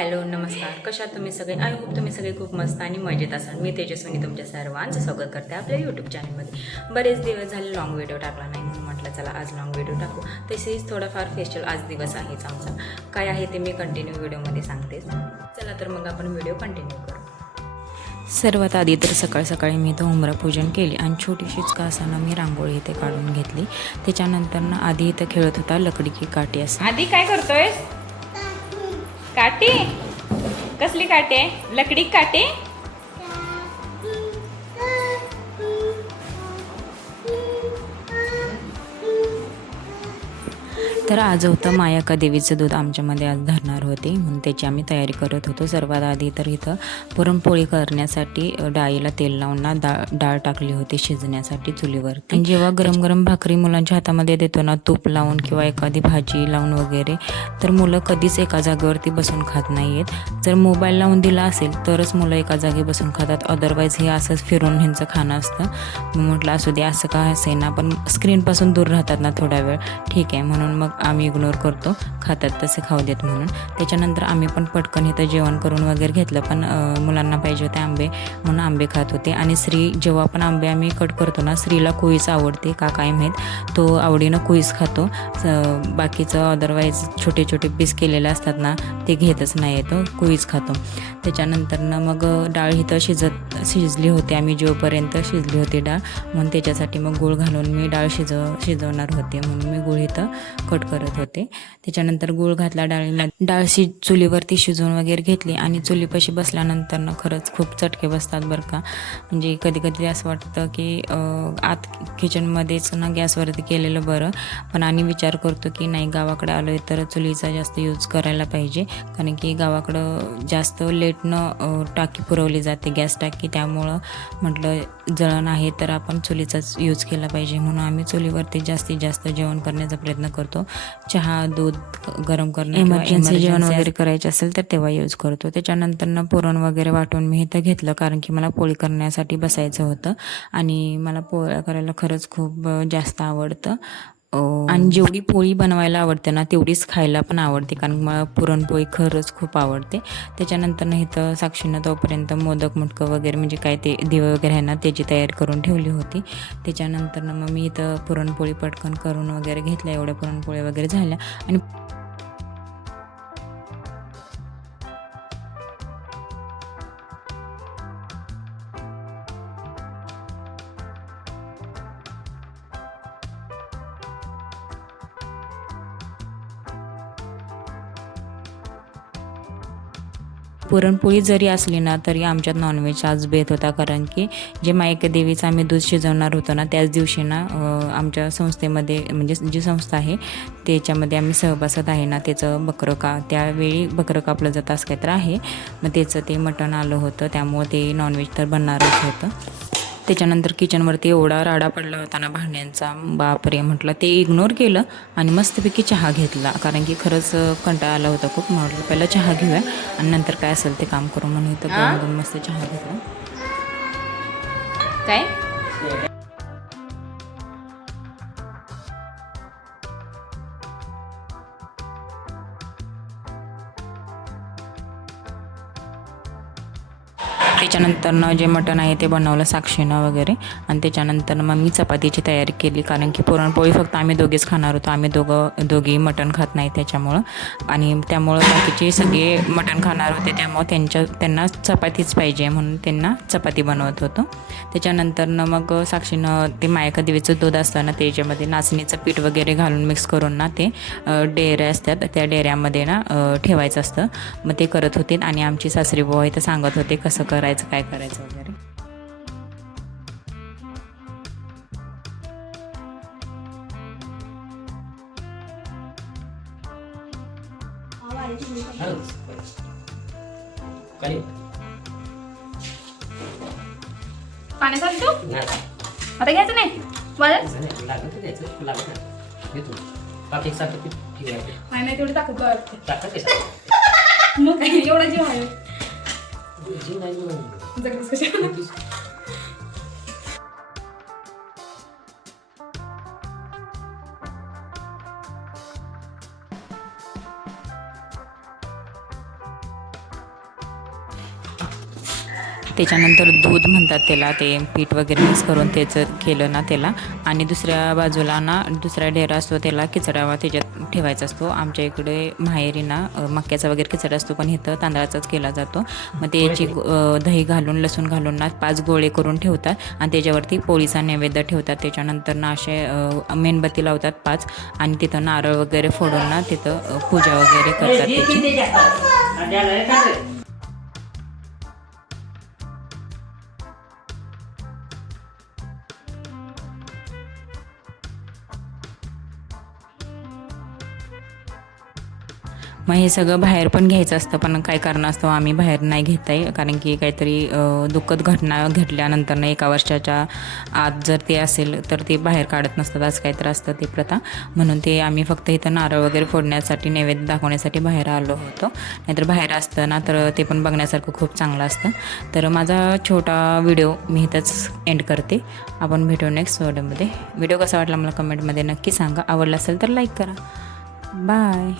Hello नमस्कार, कशा आहात तुम्ही सगळे? आय होप तुम्ही सगळे खूप मस्त आणि मजेत असाल. मी तेजस्विनी तुमच्या सर्वांचं स्वागत करते आपल्या यूट्यूब चॅनलमध्ये. बरेच दिवस झाले लॉंग व्हिडिओ टाकला नाही म्हणून म्हटलं चला आज लॉंग व्हिडिओ टाकू. तसेच थोडाफार फेस्टिवल आज दिवस आहेच आमचा. काय आहे ते मी कंटिन्यू व्हिडिओमध्ये सांगतेच. चला तर मग आपण व्हिडिओ कंटिन्यू करू. सर्वात आधी तर सकाळ सकाळी मी इथं उंबरा पूजन केली आणि छोटीशीच का असाना मी रांगोळी इथे काढून घेतली. त्याच्यानंतर ना आधी इथं खेळत होता लकडी की काठी असं. आधी काय करतोय? काठी? कसली काठी आहे? लकडी काठी? तर आज होतं मायाका देवीचं दूध आमच्यामध्ये आज धरणार होते म्हणून त्याची आम्ही तयारी करत होतो. सर्वात आधी तर इथं पुरणपोळी करण्यासाठी डाळीला तेल लावून ना डाळ टाकली होती शिजण्यासाठी चुलीवर. आणि जेव्हा गरम गरम भाकरी मुलांच्या हातामध्ये देतो ना तूप लावून किंवा एखादी भाजी लावून वगैरे, तर मुलं कधीच एका जागेवरती बसून खात नाही आहेत. जर मोबाईल लावून दिला असेल तरच मुलं एका जागी बसून खातात, अदरवाईज हे असंच फिरून ह्यांचं खाणं असतं. म्हटलं असू दे असं का असेना, पण स्क्रीनपासून दूर राहतात ना थोडा वेळ, ठीक आहे म्हणून मग आम्ही इग्नोर करतो, खातात तसे खाऊ देत म्हणून. त्याच्यानंतर आम्ही पण पटकन इथं जेवण करून वगैरे घेतलं, पण मुलांना पाहिजे होते आंबे म्हणून आंबे खात होते. आणि श्री जेव्हा पण आंबे आम्ही कट करतो ना, श्रीला कुईस आवडते का काय माहीत, तो आवडीनं कुईस खातो. बाकीचं अदरवाईज छोटे छोटे पीस केलेले असतात ना ते घेतच नाही येतो, कुईस खातो. त्याच्यानंतरनं मग डाळ इथं शिजली होती, आम्ही जेवपर्यंत शिजली होती डाळ, म्हणून त्याच्यासाठी मग गूळ घालून मी डाळ शिजवणार होते म्हणून मी गूळ इथं कट करत होते. त्याच्यानंतर गूळ घातला डाळीमध्ये, डाळ चुलीवरती शिजवून वगैरे घेतली. आणि चुलीपाशी बसल्यानंतर ना खरंच खूप चटके बसतात बरं का. म्हणजे कधी कधी असं वाटतं की आत किचनमध्येच ना गॅसवरती केलेलं बरं, पण आणि विचार करतो की नाही गावाकडे आलो आहे तर चुलीचा जास्त यूज करायला पाहिजे, कारण की गावाकडं जास्त लेटनं टाकी पुरवली जाते, गॅस टाकी. त्यामुळं म्हटलं जळण आहे तर आपण चुलीचाच यूज केला पाहिजे, म्हणून आम्ही चुलीवरती जास्तीत जास्त जेवण करण्याचा प्रयत्न करतो. चहा दूध गरम करणं, इमर्जन्सी जेवण वगैरे करायचं असेल तर तेव्हा यूज करतो. त्याच्यानंतर पुरण वगैरे वाटून मी इथं घेतलं, कारण की मला पोळी करण्यासाठी बसायचं होतं आणि मला पोळ्या करायला खरंच खूप जास्त आवडतं. आणि जेवढी पोळी बनवायला आवडते ना तेवढीच खायला पण आवडते, कारण मला पुरणपोळी खरंच खूप आवडते. त्याच्यानंतर इथं साक्षीनं तोपर्यंत मोदक मुटकं वगैरे म्हणजे काय ते दिवे वगैरे आहे ना त्याची तयारी करून ठेवली होती. त्याच्यानंतर मग मी इथं पुरणपोळी पटकन करून वगैरे घेतल्या. एवढ्या पुरणपोळी वगैरे झाल्या. आणि पुरणपोळी जरी असली ना तरी आमच्यात नॉनव्हेज आज बेत होता, कारण की जे मायका देवीचं आम्ही दूध शिजवणार होतो ना त्याच दिवशी ना आमच्या संस्थेमध्ये म्हणजे जी संस्था आहे त्याच्यामध्ये आम्ही सहभासद आहे ना, त्याचं त्यावेळी बकरं कापलं जातं असं काहीतरी आहे. मग त्याचं ते मटण आलं होतं, त्यामुळं ते नॉनव्हेज तर बनणारच होतं. त्याच्यानंतर किचनवरती एवढा राडा पडला होता ना भांड्यांचा, बापरे म्हटलं ते इग्नोर केलं आणि मस्तपैकी चहा घेतला, कारण की खरंच कंटाळा आला होता खूप. म्हटलं पहिला चहा घेऊया आणि नंतर काय असेल ते काम करू म्हणून इथं गरम मस्त चहा घेतला. काय? त्याच्यानंतर जे मटण आहे ते बनवलं साक्षीनं वगैरे. आणि त्याच्यानंतर मग मी चपातीची तयारी केली, कारण की पुरणपोळी फक्त आम्ही दोघेच खाणार होतो, आम्ही दोघी मटण खात नाही त्याच्यामुळं. आणि त्यामुळं बाकीचे सगळे मटण खाणार होते, त्यामुळं त्यांना चपातीच पाहिजे म्हणून त्यांना चपाती बनवत होतो. त्याच्यानंतर मग साक्षीनं ते मायका देवीचं दूध असतं ना त्याच्यामध्ये नाचणीचं पीठ वगैरे घालून मिक्स करून ना ते डेऱ्या असतात त्या डेऱ्यामध्ये ना ठेवायचं असतं, मग ते करत होते. आणि आमची सासरी बुवा इथं सांगत होते कसं करायचं काय करायचं वगैरे. पाण्याचा तू आता घ्यायचं नाही मला नाही तेवढी ताकद मग काय एवढा जीव आहे जगलीस कशा. त्याच्यानंतर दूध म्हणतात त्याला, ते पीठ वगैरे मिक्स करून त्याचं केलं ना त्याला. आणि दुसऱ्या बाजूला ना दुसरा डेरा असतो, त्याला खिचडावा त्याच्यात ठेवायचा असतो. आमच्या इकडे माहेरी ना मक्याचा वगैरे खिचडा असतो, पण इथं तांदळाचाच केला जातो. मग त्याची दही घालून लसूण घालून ना 5 गोळे करून ठेवतात आणि त्याच्यावरती पोळीचा नैवेद्य ठेवतात. त्याच्यानंतर ना असे मेणबत्ती लावतात 5 आणि तिथं नारळ वगैरे फोडून ना तिथं पूजा वगैरे करतात त्याची. मग हे सगळं बाहेर पण घ्यायचं असतं, पण काय कारण असतं आम्ही बाहेर नाही घेत आहे, कारण की काहीतरी दुःखद घटना घडल्यानंतर ना 1 वर्षाच्या आत जर ते असेल तर ते बाहेर काढत नसतात, असं काहीतरी असतं ते प्रथा. म्हणून ते आम्ही फक्त इथं नारळ वगैरे फोडण्यासाठी नैवेद्य दाखवण्यासाठी बाहेर आलो होतो. नाहीतर बाहेर असतं ना तर ते पण बघण्यासारखं खूप चांगलं असतं. तर माझा छोटा व्हिडिओ मी इथंच एंड करते. आपण भेटू नेक्स्ट व्हिडिओमध्ये. व्हिडिओ कसा वाटला मला कमेंटमध्ये नक्की सांगा. आवडला असेल तर लाईक करा. बाय.